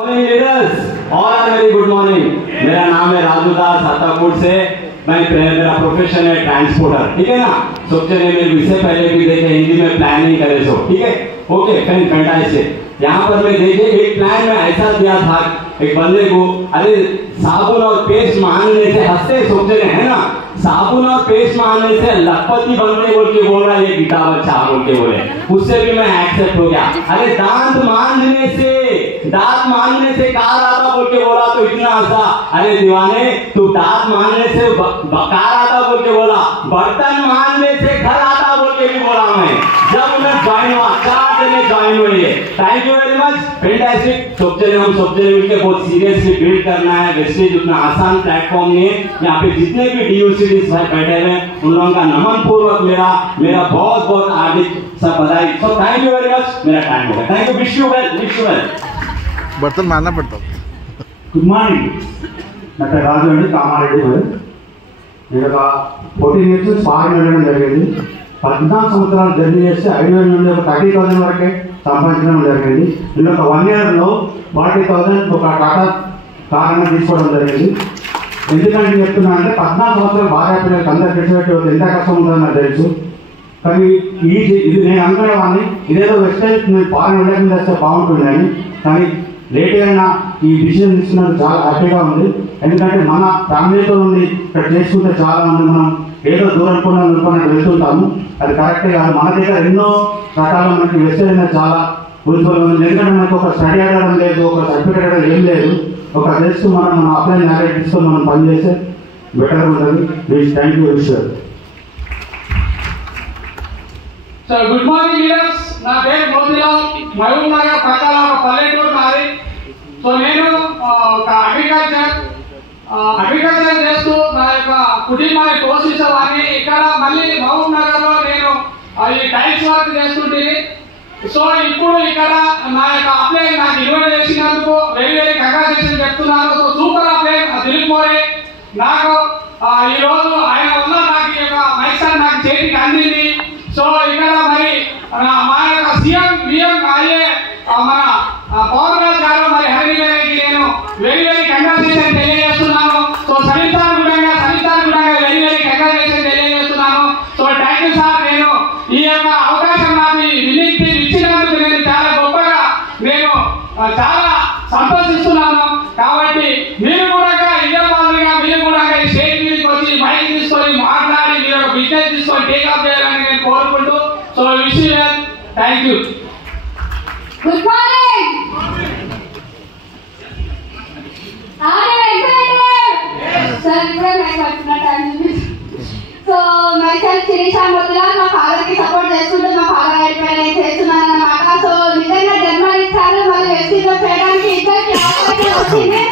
Morning leaders, all are very good morning. मेरा नाम है राजू दास हत्तापुर से। मेरा प्रोफेशन है ट्रांसपोर्टर, ठीक है ना। सबसे मेरे विषय पहले भी देखे हिंदी में प्लानिंग करे सो, ठीक है। Okay fantastic. यहाँ पर मैं देखे एक प्लान में ऐसा दिया था एक बंदे को, अरे साबुन और पेस्ट मांगने से हंसते सोचते है ना, साबुन और पेस्ट मांगने से लखपति बनने बोल के बोल रहा है ये गीता बच्चा बोल के बोले, उससे भी मैं एक्सेप्ट हो गया। अरे दांत मांझने से कार आता बोल के बोला तो इतना हंसा। अरे दीवाने तू दांत मांझने से कार आता बोल के बोला, बर्तन मांझने से घर आता बोल के भी बोला मैं, जब मैं ज्वाइन हुआ 4 दिन ज्वाइन हुई है। Thank you very much, fantastic. सब जने मिलकर बहुत सीरियसली बिल्ड करना है। वेस्टेज उतना आसान प्लेटफॉर्म नहीं है। यहाँ पे जितने भी DUCDs बैठे हुए उन लोगों का नमन पूर्वक मेरा बहुत बहुत हार्दिक सब बधाई। So thank you very much. मेरा टाइम हो गया। Thank you, wish you well. बर्तन मारना पड़ता। गुड మార్నింగ్, నా పేరు రాజు అండి, కామారెడ్డి. నేను ఒక 14 ఇయర్స్ ఫారెన్ వెళ్ళడం జరిగింది. 14 సంవత్సరాలు జర్నీ చేస్తే 5,000 నుండి ఒక 30,000 వరకే సంపాదించడం జరిగింది. నేను ఒక 1 ఇయర్లో 40,000 ఒక టాటా కార్ తీసుకోవడం జరిగింది. ఎందుకంటే చెప్తున్నా అంటే 14 సంవత్సరాలు భార్య పిల్లలకి అందరు పెట్టి ఎంత కష్టం ఉంటుందో నాకు తెలుసు. కానీ ఇది నేను అనుకునేవాడిని ఇదేదో వెస్టైజ్ నేను ఫారెన్ వెళ్ళకుండా వస్తే బాగుంటుందని. కానీ లేట్ అయినా ఈ డిసిజన్ తీసుకున్నది చాలా హ్యాపీగా ఉంది. ఎందుకంటే మన ఫ్యామిలీతో ఉండి ఇక్కడ చేసుకుంటే చాలా మంది మనం ఏదో దూరం కూడా వెళ్తుంటాము, అది కరెక్టే కాదు. మన దగ్గర ఎన్నో రకాల మనకి వెస్టైజ్ అనేది చాలా యూజ్ఫుల్ ఉంది. ఎందుకంటే మనకు ఒక స్టడీ అడగడం లేదు, ఒక సర్టిఫికేట్ అడగడం ఏం లేదు. ఒక జస్ట్ మనం అప్లై మ్యారేజ్ తీసుకొని మనం పనిచేస్తే బెటర్ ఉంటుంది. థ్యాంక్ యూ విషయం. సో గుడ్ మార్నింగ్ లీడర్స్, నా పేరు మోతిలాల్, మహబూబ్ నగర్ పక్కన ఒక పల్లెటూరు నాది. సో నేను ఒక అగ్రికల్చర్ చేస్తూ నా యొక్క కుటుంబాన్ని పోషించేవాడిని. ఇక్కడ మళ్ళీ మహబూబ్ నగర్ లో నేను ఈ టైల్స్ వర్క్ చేస్తుంటే, సో ఇప్పుడు ఇక్కడ నా యొక్క అప్లై నాకు ఇన్వైట్ చేసినందుకు వెరీ వెరీ కంగ్రాచులేషన్ చెప్తున్నాను. So super apply Dilip More. నాకు ఈ రోజు ఆయన వల్ల నాకు ఈ యొక్క మైక్సాన్ నాకు చేతికి అందింది. సో ఇక్కడ మరి మా యొక్క సీఎం అయ్యే మన పవన్ రాజ్ గారు మరి హరి గారికి నేను వెరీ వెరీ కంగ్రాచులేషన్ తెలియజేస్తున్నాను. సో సరితాన్ కూడా వెరీ వెరీ కంగ్రాచులేషన్ తెలియజేస్తున్నాను. So thank you sir. నేను ఈ యొక్క అవకాశం నాకు ఇచ్చినందుకు నేను చాలా గొప్పగా నేను చాలా సంతోషిస్తున్నాను. కాబట్టి మీరు కూడా ఇదే మాదిరిగా మీరు కూడా ఈ స్టేజ్ మీదకి వచ్చి మైక్ తీసుకొని మాట్లాడి మీరు ఒక బిజినెస్ తీసుకొని టేకప్ చేయాలని నేను కోరుకుంటూ, so wish you well. Thank you. Good morning. Sir ఇప్పుడే మైక్ వచ్చిన time. So myself Shirisha Motilal. మా ఫాదర్ కి సపోర్ట్ చేసుకుంటూ మా ఫాదర్ అయిపోయి నేను చేస్తున్నాను అన్నమాట. సో నిజంగా జన్మనిచ్చారు, మళ్ళీ వెస్టీలో చేయడానికి ఇద్దరికి అవకాశం వచ్చింది.